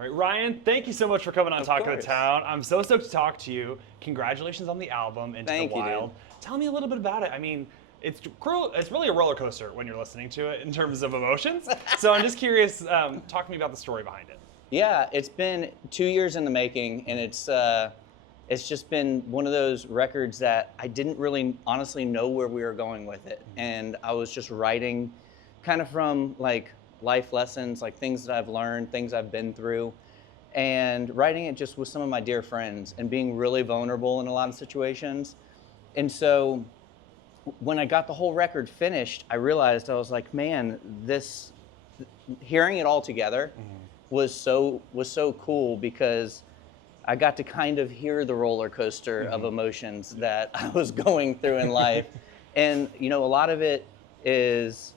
All right, Ryan, thank you so much for coming on Talk of the course. Town. I'm so stoked to talk to you. Congratulations on the album, Into Thank the you, Wild. dude. Tell me a little bit about it. I mean, it's really a roller coaster when you're listening to it in terms of emotions. So I'm just curious, talk to me about the story behind it. Yeah, it's been 2 years in the making, and it's just been one of those records that I didn't really honestly know where we were going with it. And I was just writing kind of from like life lessons, like things that I've learned, things I've been through, and writing it just with some of my dear friends and being really vulnerable in a lot of situations. And so when I got the whole record finished, I realized I was like, man, this hearing it all together was so cool because I got to kind of hear the roller coaster of emotions that I was going through in life. And a lot of it is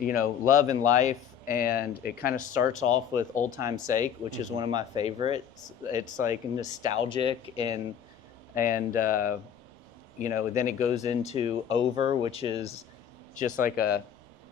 love and life, and it kind of starts off with Old Time's Sake, which is one of my favorites. It's like nostalgic and then it goes into Over, which is just like a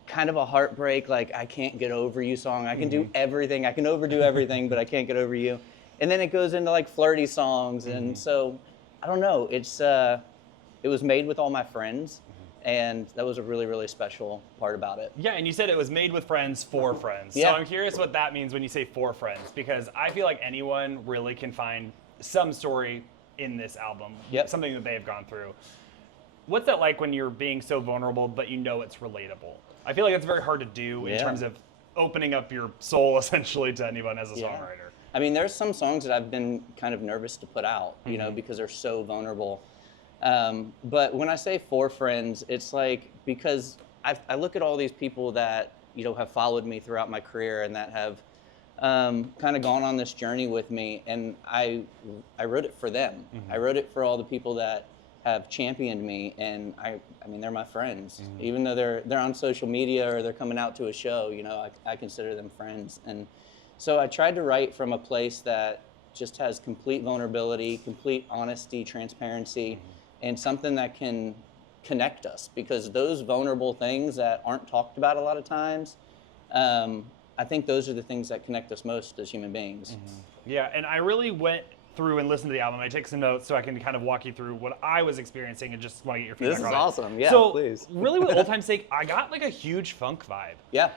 kind of a heartbreak, like I can't get over you song. I can do everything, I can overdo everything, but I can't get over you. And then it goes into like flirty songs, and so I don't know. It was made with all my friends, and that was a really, really special part about it. Yeah, and you said it was made with friends for friends. Yeah. So I'm curious what that means when you say for friends, because I feel like anyone really can find some story in this album, something that they have gone through. What's that like when you're being so vulnerable, but you know it's relatable? I feel like it's very hard to do in terms of opening up your soul essentially to anyone as a songwriter. I mean, there's some songs that I've been kind of nervous to put out, because they're so vulnerable. But when I say for friends, it's like because I look at all these people that have followed me throughout my career and that have kind of gone on this journey with me, and I wrote it for them. I wrote it for all the people that have championed me, and I mean they're my friends. Even though they're on social media or they're coming out to a show, I consider them friends. And so I tried to write from a place that just has complete vulnerability, complete honesty, transparency, and something that can connect us, because those vulnerable things that aren't talked about a lot of times, I think those are the things that connect us most as human beings. Yeah, and I really went through and listened to the album. I take some notes so I can kind of walk you through what I was experiencing and just want to get your feedback This is on it. awesome. Yeah, so, please. really with Old Time's Sake, I got like a huge funk vibe. Yeah.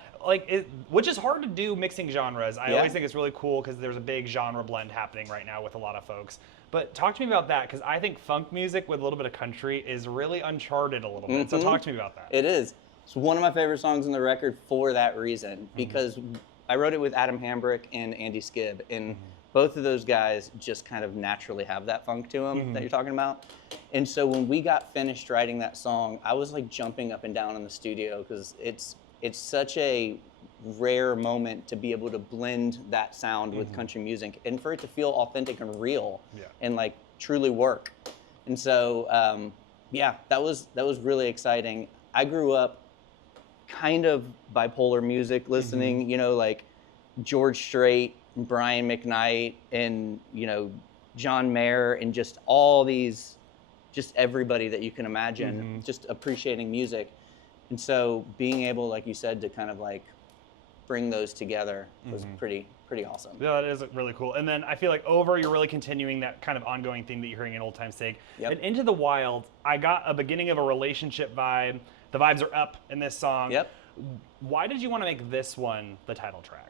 Which is hard to do mixing genres. I always think it's really cool because there's a big genre blend happening right now with a lot of folks. But talk to me about that, because I think funk music with a little bit of country is really uncharted a little bit. So talk to me about that. It is. It's one of my favorite songs on the record for that reason, because I wrote it with Adam Hambrick and Andy Skibb, and both of those guys just kind of naturally have that funk to them that you're talking about. And so when we got finished writing that song, I was like jumping up and down in the studio, because it's such a rare moment to be able to blend that sound with country music and for it to feel authentic and real and like truly work. And so that was really exciting. I grew up kind of bipolar music listening, like George Strait, Brian McKnight, and John Mayer, and just all these, just everybody that you can imagine, just appreciating music. And so being able, like you said, to kind of like bring those together was pretty awesome. Yeah, that is really cool. And then I feel like Over, you're really continuing that kind of ongoing theme that you're hearing in Old Time's Sake. And Into the Wild, I got a beginning of a relationship vibe. The vibes are up in this song. Why did you want to make this one the title track?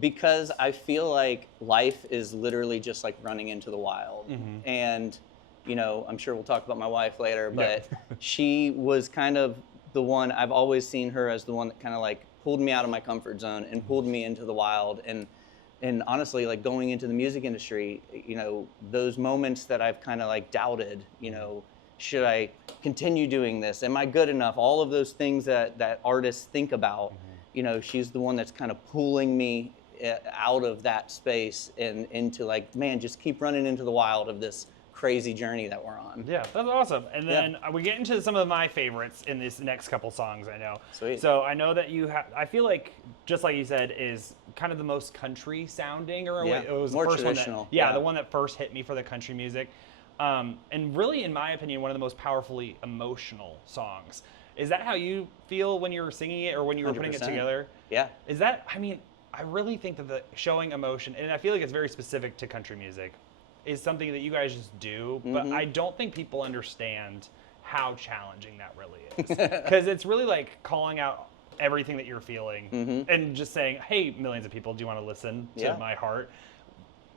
Because I feel like life is literally just like running into the wild. And, I'm sure we'll talk about my wife later, but she was kind of the one, I've always seen her as the one that kind of like pulled me out of my comfort zone and pulled me into the wild. And honestly, like going into the music industry, those moments that I've kind of like doubted, should I continue doing this? Am I good enough? All of those things that artists think about. She's the one that's kind of pulling me out of that space and into like, man, just keep running into the wild of this crazy journey that we're on. Yeah, that's awesome. And then we get into some of my favorites in these next couple songs, I know. Sweet. So I know that you have, I feel like, just like you said, is kind of the most country sounding, or it was more the first traditional. one that, the one that first hit me for the country music. And really, in my opinion, one of the most powerfully emotional songs. Is that how you feel when you're singing it or when you were putting it 100%. together? Yeah. Is that, I mean, I really think that the showing emotion, and I feel like it's very specific to country music, is something that you guys just do, but I don't think people understand how challenging that really is. Because it's really like calling out everything that you're feeling and just saying, hey, millions of people, do you want to listen to my heart?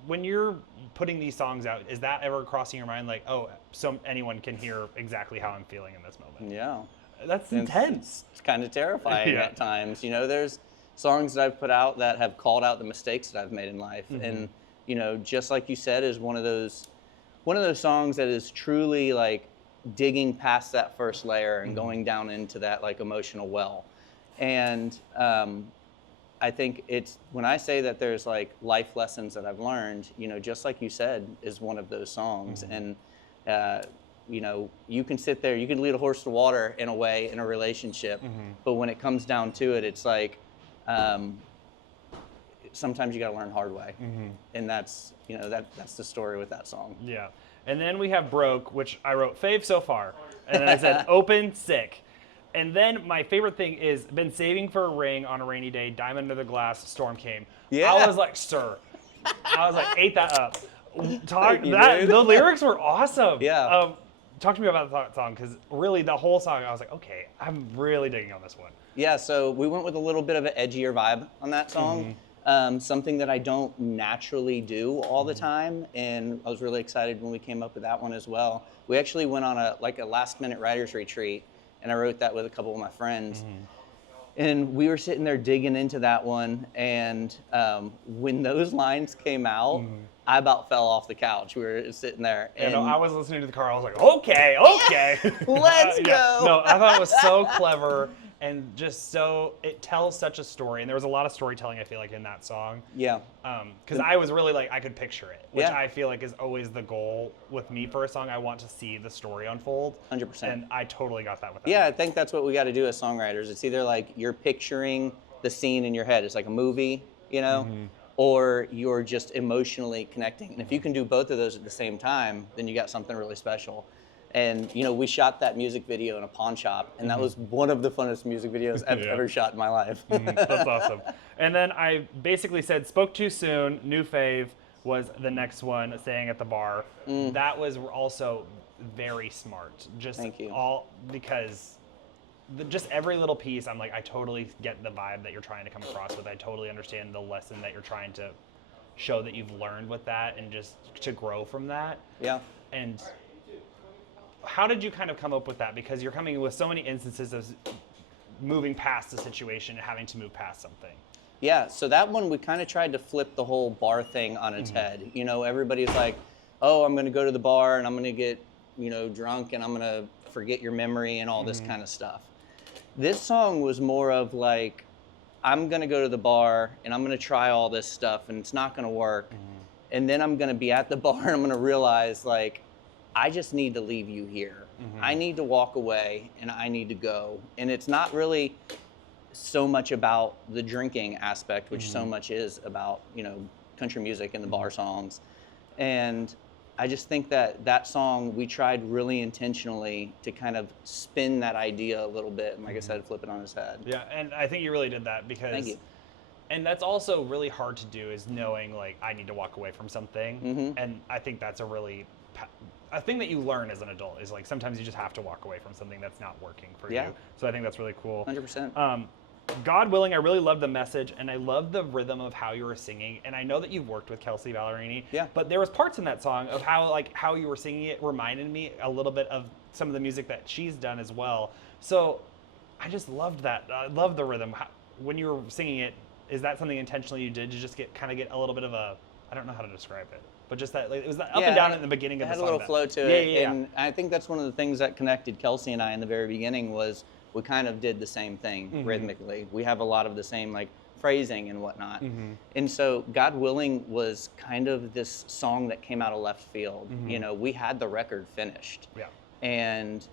When you're putting these songs out, is that ever crossing your mind like, oh, anyone can hear exactly how I'm feeling in this moment? Yeah. That's intense. It's kind of terrifying at times. You know, there's songs that I've put out that have called out the mistakes that I've made in life. And, you know, just like you said, is one of those songs that is truly like digging past that first layer and going down into that like emotional well. And I think it's, when I say that there's like life lessons that I've learned, you know, just like you said, is one of those songs. And, you know, you can sit there, you can lead a horse to water in a way in a relationship, but when it comes down to it, it's like, sometimes you got to learn hard way. And that's, you know, that's the story with that song. Yeah. And then we have Broke, which I wrote fave so far. And then I said open, sick. And then my favorite thing is been saving for a ring on a rainy day, diamond under the glass, storm came. Yeah. I was like, sir. I was like, ate that up. The lyrics were awesome. Yeah. Talk to me about that song, because really the whole song, I was like, okay, I'm really digging on this one. Yeah, so we went with a little bit of an edgier vibe on that song. Something that I don't naturally do all the time, and I was really excited when we came up with that one as well. We actually went on a last-minute writer's retreat, and I wrote that with a couple of my friends. And we were sitting there digging into that one, and when those lines came out, I about fell off the couch. We were sitting there. And I was listening to the car, I was like, okay. Let's go. No, I thought it was so clever. And just so, it tells such a story. And there was a lot of storytelling, I feel like, in that song. Yeah. Because I was really like, I could picture it, which Yeah. I feel like is always the goal with me for a song. I want to see the story unfold. 100%. And I totally got that with that. Yeah, I think that's what we got to do as songwriters. It's either like you're picturing the scene in your head. It's like a movie, you know, or you're just emotionally connecting. And if you can do both of those at the same time, then you got something really special. And, you know, we shot that music video in a pawn shop, and that was one of the funnest music videos I've ever shot in my life. That's awesome. And then I basically said, spoke too soon, new fave was the next one, staying at the bar. That was also very smart. Just Thank you. all, because just every little piece, I'm like, I totally get the vibe that you're trying to come across with. I totally understand the lesson that you're trying to show that you've learned with that, and just to grow from that. Yeah. And how did you kind of come up with that? Because you're coming with so many instances of moving past the situation and having to move past something. Yeah, so that one we kind of tried to flip the whole bar thing on its head. You know, everybody's like, oh, I'm going to go to the bar and I'm going to get, you know, drunk and I'm going to forget your memory and all this kind of stuff. This song was more of like, I'm going to go to the bar and I'm going to try all this stuff and it's not going to work. And then I'm going to be at the bar and I'm going to realize, like, I just need to leave you here. I need to walk away and I need to go. And it's not really so much about the drinking aspect, which so much is about, you know, country music and the bar songs. And I just think that that song, we tried really intentionally to kind of spin that idea a little bit. And like I said, flip it on its head. Yeah, and I think you really did that, because Thank you. And that's also really hard to do, is knowing, like, I need to walk away from something. And I think that's a thing that you learn as an adult, is like sometimes you just have to walk away from something that's not working for you. So I think that's really cool. 100%. God willing, I really love the message, and I love the rhythm of how you were singing. And I know that you've worked with Kelsey Ballerini, but there was parts in that song of how you were singing it reminded me a little bit of some of the music that she's done as well. So I just loved that. I love the rhythm. When you were singing it, is that something intentionally you did to just get a little bit of a, I don't know how to describe it, but just that, like, it was that up and down in the beginning of the song. It had a little flow to it. And I think that's one of the things that connected Kelsey and I in the very beginning was we kind of did the same thing rhythmically. We have a lot of the same, like, phrasing and whatnot. And so God Willing was kind of this song that came out of left field. You know, we had the record finished. And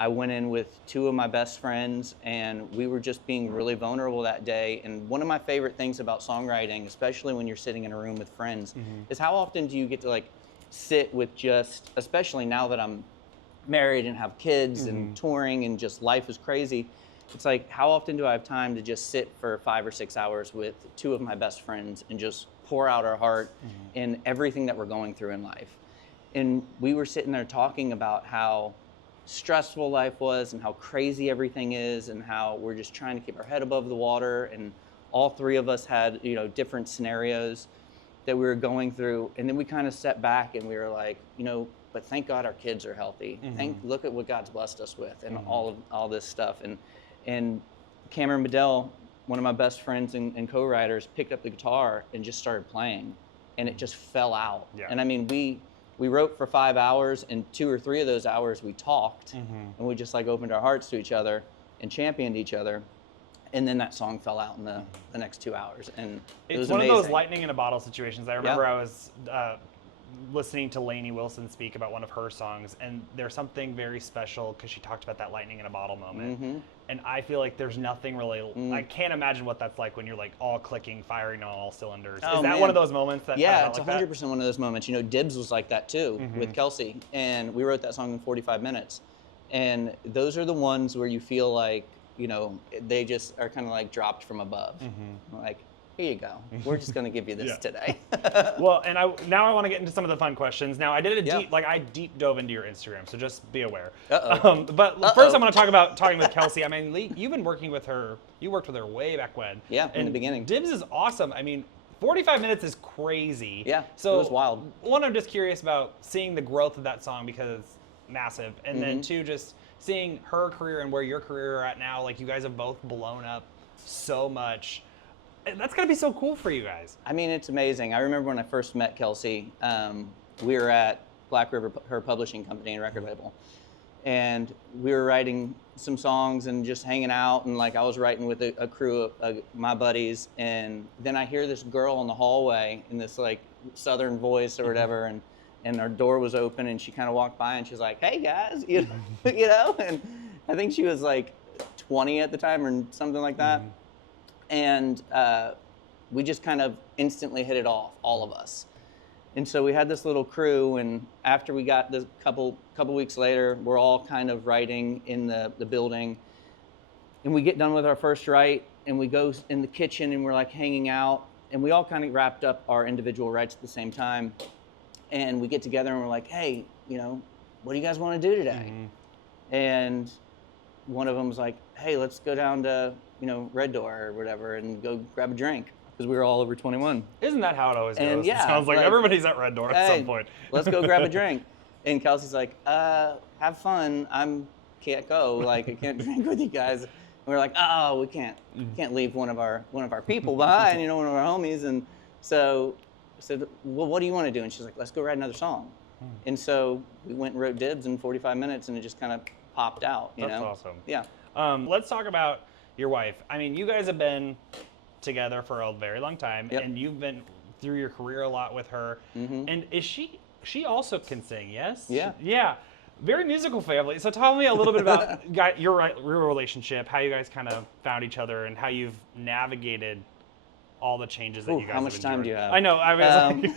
I went in with two of my best friends, and we were just being really vulnerable that day. And one of my favorite things about songwriting, especially when you're sitting in a room with friends, is how often do you get to, like, sit with just, especially now that I'm married and have kids and touring and just life is crazy, it's like, how often do I have time to just sit for 5 or 6 hours with two of my best friends and just pour out our heart in everything that we're going through in life? And we were sitting there talking about how stressful life was and how crazy everything is and how we're just trying to keep our head above the water. And all three of us had, different scenarios that we were going through. And then we kind of stepped back and we were like, but thank God our kids are healthy. Look at what God's blessed us with and all this stuff. And Cameron Bedell, one of my best friends and co-writers, picked up the guitar and just started playing, and it just fell out. Yeah. And I mean, we wrote for 5 hours, and 2 or 3 of those hours we talked, and we just like opened our hearts to each other and championed each other. And then that song fell out in the next 2 hours, and it was one amazing. of those lightning in a bottle situations. I remember I was listening to Lainey Wilson speak about one of her songs, and there's something very special because she talked about that lightning in a bottle moment. And I feel like there's nothing really, I can't imagine what that's like when you're like all clicking, firing on all cylinders. Oh, Is that man. one of those moments that Yeah, it's like 100% one of those moments. Dibs was like that too with Kelsey, and we wrote that song in 45 minutes. And those are the ones where you feel like, they just are kind of like dropped from above. Like, here you go. We're just going to give you this today. Well, and now I want to get into some of the fun questions. Now, I did I deep dove into your Instagram, so just be aware. But first I'm going to talk about talking with Kelsey. I mean, Lee, you've been working with her. You worked with her way back when. Yeah, in the beginning. Dibs is awesome. I mean, 45 minutes is crazy. Yeah, so it was wild. One, I'm just curious about seeing the growth of that song because it's massive. And then two, just seeing her career and where your career are at now. Like, you guys have both blown up so much. That's got to be so cool for you guys. I mean, it's amazing. I remember when I first met Kelsey, we were at Black River, her publishing company and record label. And we were writing some songs and just hanging out. And like I was writing with a crew of my buddies. And then I hear this girl in the hallway in this like Southern voice or whatever. And our door was open and she kind of walked by and she's like, hey guys, and I think she was like 20 at the time or something like that. And we just kind of instantly hit it off, all of us. And so we had this little crew, and after we got this couple weeks later, we're all kind of writing in the building. And we get done with our first write, and we go in the kitchen, and we're like hanging out, and we all kind of wrapped up our individual writes at the same time. And we get together, and we're like, hey, what do you guys want to do today? And one of them was like, hey, let's go down to Red Door or whatever and go grab a drink because we were all over 21. Isn't that how it always goes? And yeah, it sounds like everybody's at Red Door at some point. Let's go grab a drink. And Kelsey's like, have fun. Can't go. Like, I can't drink with you guys. And we're like, oh, we can't leave one of our people behind, one of our homies. And so I said, well, what do you want to do? And she's like, let's go write another song. And so we went and wrote Dibs in 45 minutes, and it just kind of popped out. That's awesome. Yeah. Let's talk about your wife. I mean, you guys have been together for a very long time, and you've been through your career a lot with her. And is she also can sing? Yes. Yeah. Yeah. Very musical family. So tell me a little bit about your relationship, how you guys kind of found each other, and how you've navigated all the changes that you guys. How much time do you have? I know. I mean,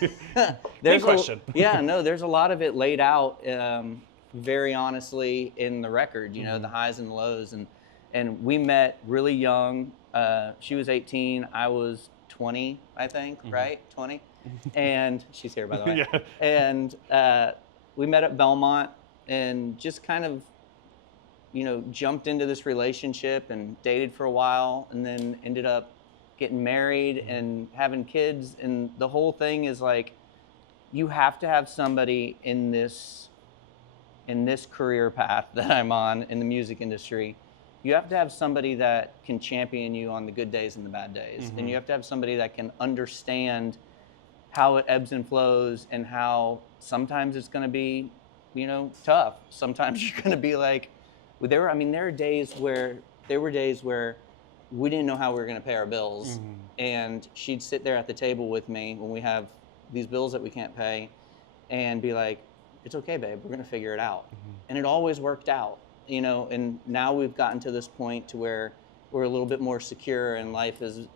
big question. There's a lot of it laid out very honestly in the record. The highs and the lows, and we met really young. She was 18. I was 20, I think, right? 20. And she's here, by the way. And we met at Belmont and just kind of, jumped into this relationship and dated for a while and then ended up getting married and having kids. And the whole thing is like, you have to have somebody in this career path that I'm on in the music industry. You have to have somebody that can champion you on the good days and the bad days. And you have to have somebody that can understand how it ebbs and flows and how sometimes it's going to be, tough. Sometimes you're going to be like, there were days where we didn't know how we were going to pay our bills. And she'd sit there at the table with me when we have these bills that we can't pay and be like, it's okay, babe, we're going to figure it out. And it always worked out. And now we've gotten to this point to where we're a little bit more secure and life is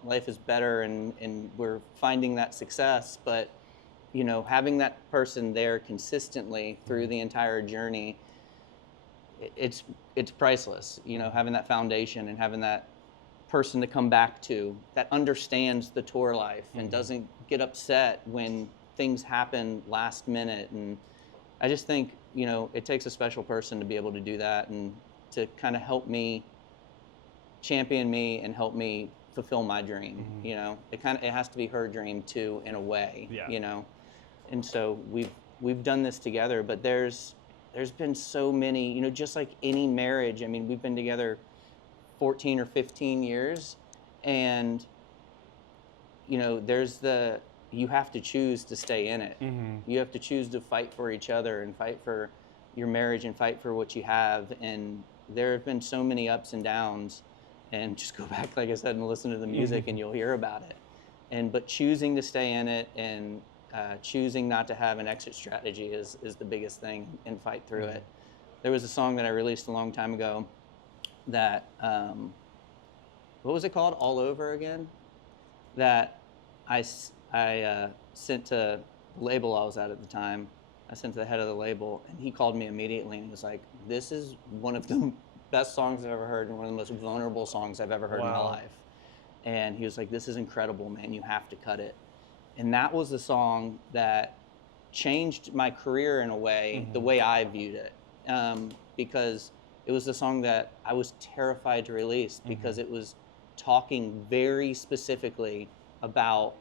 better and we're finding that success. But, having that person there consistently through the entire journey, it's priceless, you know, having that foundation and having that person to come back to that understands the tour life and doesn't get upset when things happen last minute. And I just think, you know, it takes a special person to be able to do that and to kind of help me, champion me, and help me fulfill my dream. You know, it has to be her dream too, in a way. You know, and so we've done this together. But there's been so many, you know, just like any marriage. I mean, we've been together 14 or 15 years, and you know, you have to choose to stay in it. You have to choose to fight for each other and fight for your marriage and fight for what you have. And there have been so many ups and downs, and just go back, like I said, and listen to the music and you'll hear about it. But choosing to stay in it and choosing not to have an exit strategy is the biggest thing, and fight through it. There was a song that I released a long time ago that, what was it called? All Over Again? That I sent to the label I was at the time. I sent to the head of the label, and he called me immediately and he was like, this is one of the best songs I've ever heard and one of the most vulnerable songs I've ever heard in my life. And he was like, this is incredible, man, you have to cut it. And that was the song that changed my career in a way, the way I viewed it. Because it was the song that I was terrified to release, because it was talking very specifically about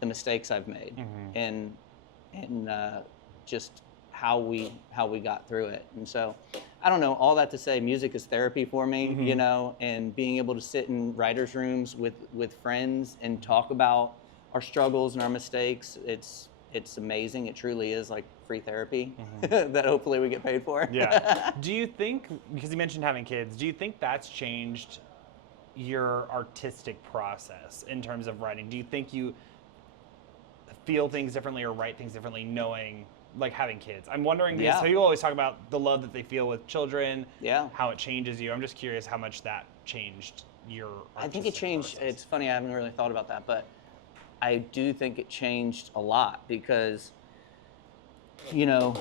the mistakes I've made and just how we got through it. And so, I don't know, all that to say, music is therapy for me, you know, and being able to sit in writers' rooms with friends and talk about our struggles and our mistakes, it's amazing. It truly is like free therapy that hopefully we get paid for. Yeah. Do you think, because you mentioned having kids, do you think that's changed your artistic process in terms of writing? Do you think you feel things differently or write things differently knowing, like, having kids? I'm wondering, because people always talk about the love that they feel with children, how it changes you. I'm just curious how much that changed your artistic I think it changed. process. It's funny, I haven't really thought about that, but I do think it changed a lot, because, you know,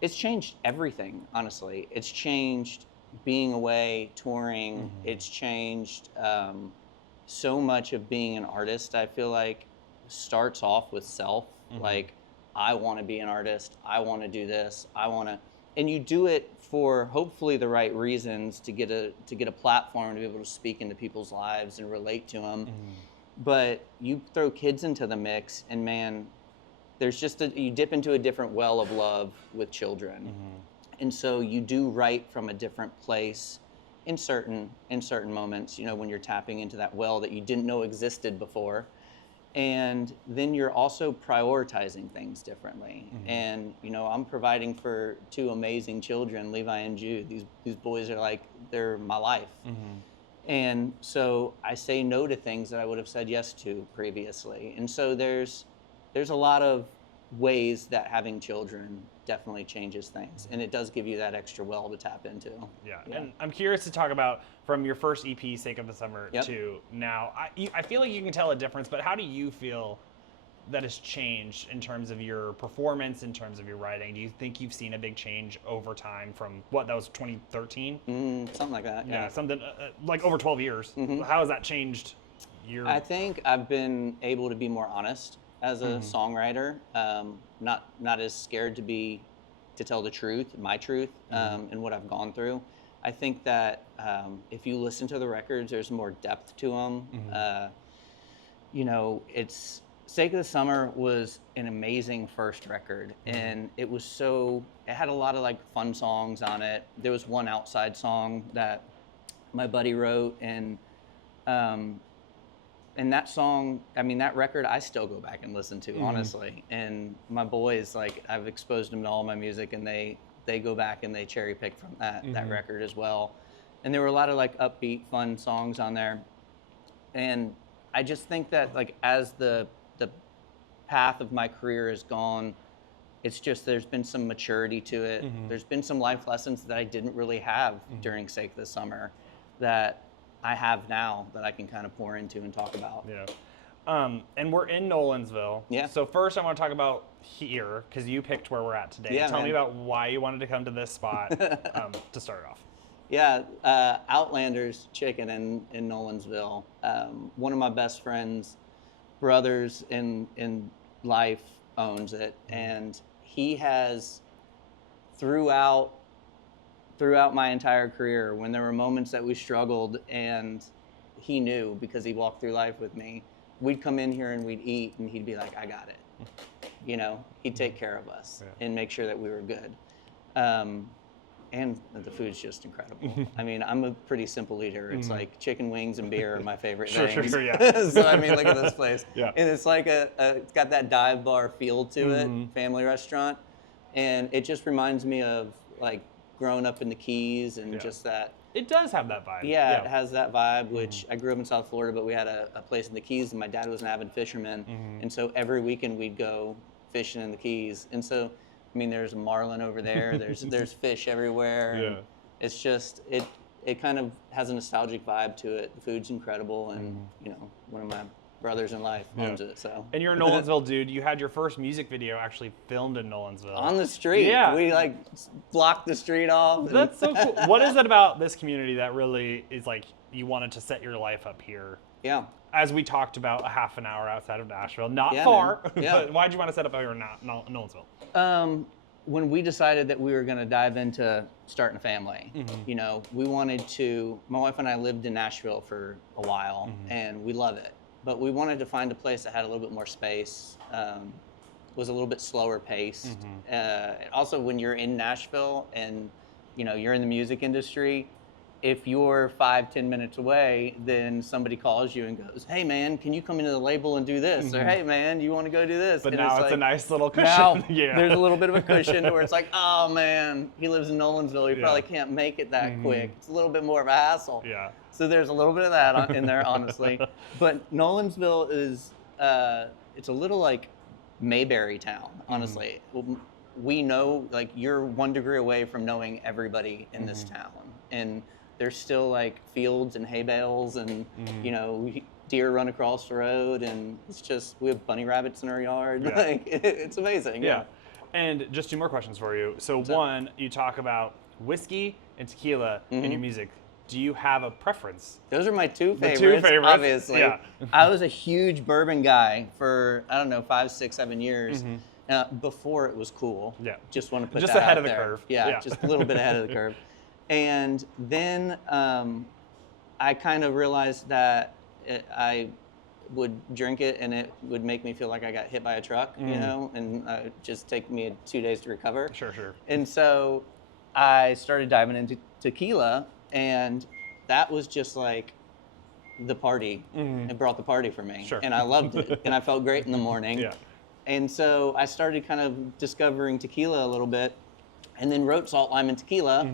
it's changed everything, honestly. It's changed being away, touring. It's changed so much of being an artist. I feel like starts off with self, like, I want to be an artist, I want to do this, and you do it for hopefully the right reasons, to get a platform to be able to speak into people's lives and relate to them. But you throw kids into the mix, and man, there's just you dip into a different well of love with children. And so you do write from a different place in certain moments, you know, when you're tapping into that well that you didn't know existed before. And then you're also prioritizing things differently. And, you know, I'm providing for two amazing children, Levi and Jude. These boys are like, they're my life. And so I say no to things that I would have said yes to previously. And so there's a lot of ways that having children definitely changes things, and it does give you that extra well to tap into. Yeah. And I'm curious to talk about, from your first EP, Sake of the Summer, to now. I feel like you can tell a difference, but how do you feel that has changed in terms of your performance, in terms of your writing? Do you think you've seen a big change over time from what, that was 2013? Something like that. Yeah, something like over 12 years. How has that changed your... I think I've been able to be more honest as a songwriter, not as scared to tell the truth, my truth, and what I've gone through. I think that if you listen to the records, there's more depth to them. You know, Sake of the Summer was an amazing first record, and it had a lot of like fun songs on it. There was one Outside song that my buddy wrote, and that song, I mean, that record, I still go back and listen to, honestly. And my boys, like, I've exposed them to all my music, and they go back and they cherry pick from that record as well. And there were a lot of like upbeat, fun songs on there. And I just think that, like, as the path of my career has gone, it's just, there's been some maturity to it. There's been some life lessons that I didn't really have during Sake of the Summer that I have now, that I can kind of pour into and talk about. Yeah. And we're in Nolensville. Yeah. So first I want to talk about here, because you picked where we're at today. Yeah, Tell man. me about why you wanted to come to this spot to start off. Yeah, Outlander's Chicken in Nolensville. One of my best friends, brothers in life, owns it, and he has throughout my entire career, when there were moments that we struggled, and he knew because he walked through life with me, we'd come in here and we'd eat, and he'd be like, "I got it." You know, he'd take care of us and make sure that we were good. And the food's just incredible. I mean, I'm a pretty simple eater. It's like chicken wings and beer are my favorite things. Sure, yeah. So I mean, look at this place. Yeah. And it's like it's got that dive bar feel to it, family restaurant, and it just reminds me of like growing up in the Keys and just that. It does have that vibe. Yeah, it has that vibe, which I grew up in South Florida, but we had a place in the Keys, and my dad was an avid fisherman, and so every weekend we'd go fishing in the Keys, and so. I mean, there's marlin over there. There's fish everywhere. And it's just it kind of has a nostalgic vibe to it. The food's incredible, and you know, one of my brothers in life owns it. So. And you're a Nolensville dude. You had your first music video actually filmed in Nolensville. On the street. Yeah. We like blocked the street off. That's so cool. What is it about this community that really is like you wanted to set your life up here? Yeah. As we talked about a half an hour outside of Nashville, not far. Yeah. But why'd you want to set up here in Nolensville? When we decided that we were going to dive into starting a family, you know, we wanted to. My wife and I lived in Nashville for a while, and we love it. But we wanted to find a place that had a little bit more space, was a little bit slower paced. Also, when you're in Nashville and you know you're in the music industry, if you're 5-10 minutes away, then somebody calls you and goes, "Hey man, can you come into the label and do this?" Or "Hey man, you want to go do this?" But and now it's like, a nice little cushion. Now there's a little bit of a cushion where it's like, "Oh man, he lives in Nolensville. He probably can't make it that quick." It's a little bit more of a hassle. Yeah. So there's a little bit of that in there, honestly. But Nolensville is it's a little like Mayberry town, honestly. We know, like, you're 1 degree away from knowing everybody in this town, and there's still like fields and hay bales, and you know, deer run across the road, and it's just we have bunny rabbits in our yard. Like it's amazing. Yeah. And just 2 more questions for you. So one, you talk about whiskey and tequila in your music. Do you have a preference? Those are my 2 favorites. The 2 favorites, obviously. Yeah. I was a huge bourbon guy for, I don't know, 5, 6, 7 years. Before it was cool. Yeah. Just want to put just that ahead out of the there. curve. Yeah, just a little bit ahead of the curve. And then I kind of realized that I would drink it and it would make me feel like I got hit by a truck, you know, and it just take me 2 days to recover. Sure. And so I started diving into tequila, and that was just like the party. It brought the party for me. Sure. And I loved it. And I felt great in the morning. Yeah. And so I started kind of discovering tequila a little bit, and then wrote Salt, Lime, and Tequila,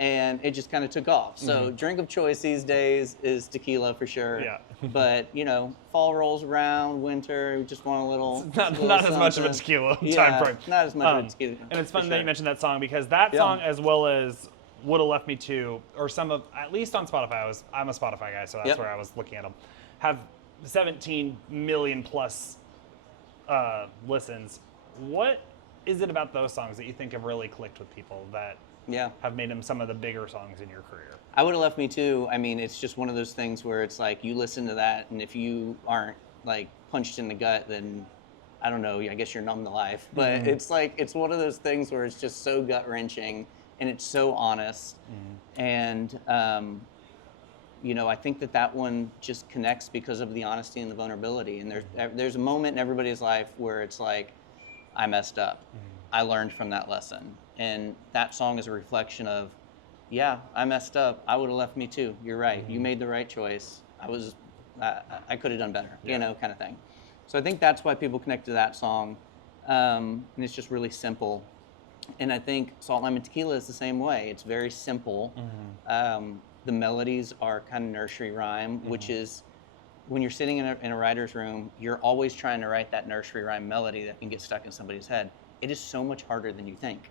and it just kind of took off. So drink of choice these days is tequila for sure. Yeah. But you know, fall rolls around, winter, we just want a little. Not as much of a tequila time frame. Not as much of a tequila. And it's fun that you mentioned that song, because that song, as well as Would Have Left Me Too, or some of, at least on Spotify, I'm a Spotify guy, so that's where I was looking at them, have 17 million plus listens. What is it about those songs that you think have really clicked with people that have made them some of the bigger songs in your career? I Would Have Left Me Too. I mean, it's just one of those things where it's like you listen to that, and if you aren't like punched in the gut, then I don't know, I guess you're numb to life. But it's like, it's one of those things where it's just so gut wrenching, and it's so honest. And you know, I think that one just connects because of the honesty and the vulnerability. And there's a moment in everybody's life where it's like, I messed up. I learned from that lesson. And that song is a reflection of, yeah, I messed up. I Would Have Left Me Too. You're right. You made the right choice. I could have done better, you know, kind of thing. So I think that's why people connect to that song. And it's just really simple. And I think Salt, Lime, and Tequila is the same way. It's very simple. The melodies are kind of nursery rhyme, which is, when you're sitting in a writer's room, you're always trying to write that nursery rhyme melody that can get stuck in somebody's head. It is so much harder than you think.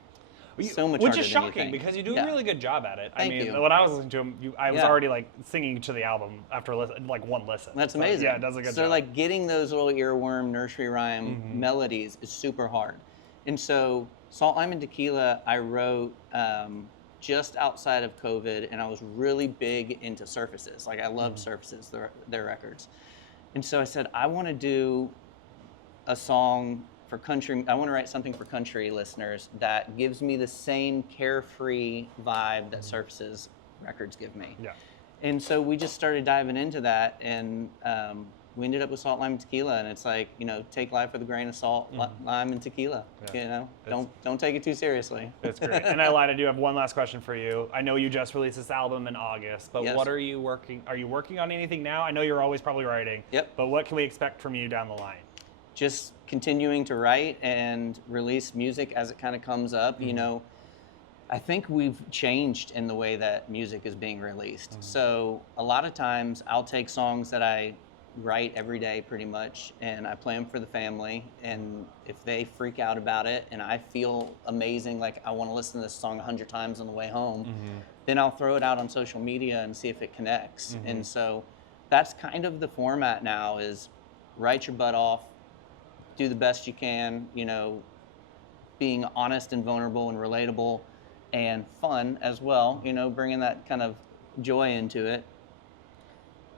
so much which harder is than you shocking think. because you do Yeah. a really good job at it. Thank I mean, you. when I was listening to him, I was Yeah. already like singing to the album after like one listen. That's So, amazing. yeah, it does a good so job. like getting those little earworm nursery rhyme melodies is super hard. And so Salt, Lime, and Tequila I wrote just outside of COVID, and I was really big into Surfaces. Like I loved Surfaces, their records. And so I said, I want to do a song for country. I want to write something for country listeners that gives me the same carefree vibe that Surfaces records give me. Yeah. And so we just started diving into that, and we ended up with Salt, Lime, and Tequila. And it's like, take life with a grain of salt, lime, and tequila. Yeah. Don't take it too seriously. That's great. And I lied. I do have one last question for you. I know you just released this album in August, but Yes. what are you working on anything now? I know you're always probably writing. Yep. But what can we expect from you down the line? Just continuing to write and release music as it kind of comes up. I think we've changed in the way that music is being released. So a lot of times I'll take songs that I write every day pretty much, and I play them for the family, and if they freak out about it and I feel amazing, like I want to listen to this song 100 times on the way home, then I'll throw it out on social media and see if it connects. And so that's kind of the format now, is write your butt off, do the best you can, being honest and vulnerable and relatable and fun as well, bringing that kind of joy into it.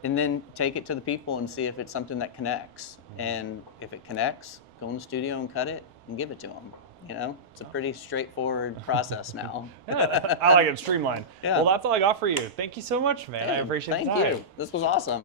And then take it to the people and see if it's something that connects. And if it connects, go in the studio and cut it and give it to them. It's a pretty straightforward process now. Yeah, I like it streamlined. Yeah. Well, that's all I got for you. Thank you so much, man. I appreciate the time. Thank you. This was awesome.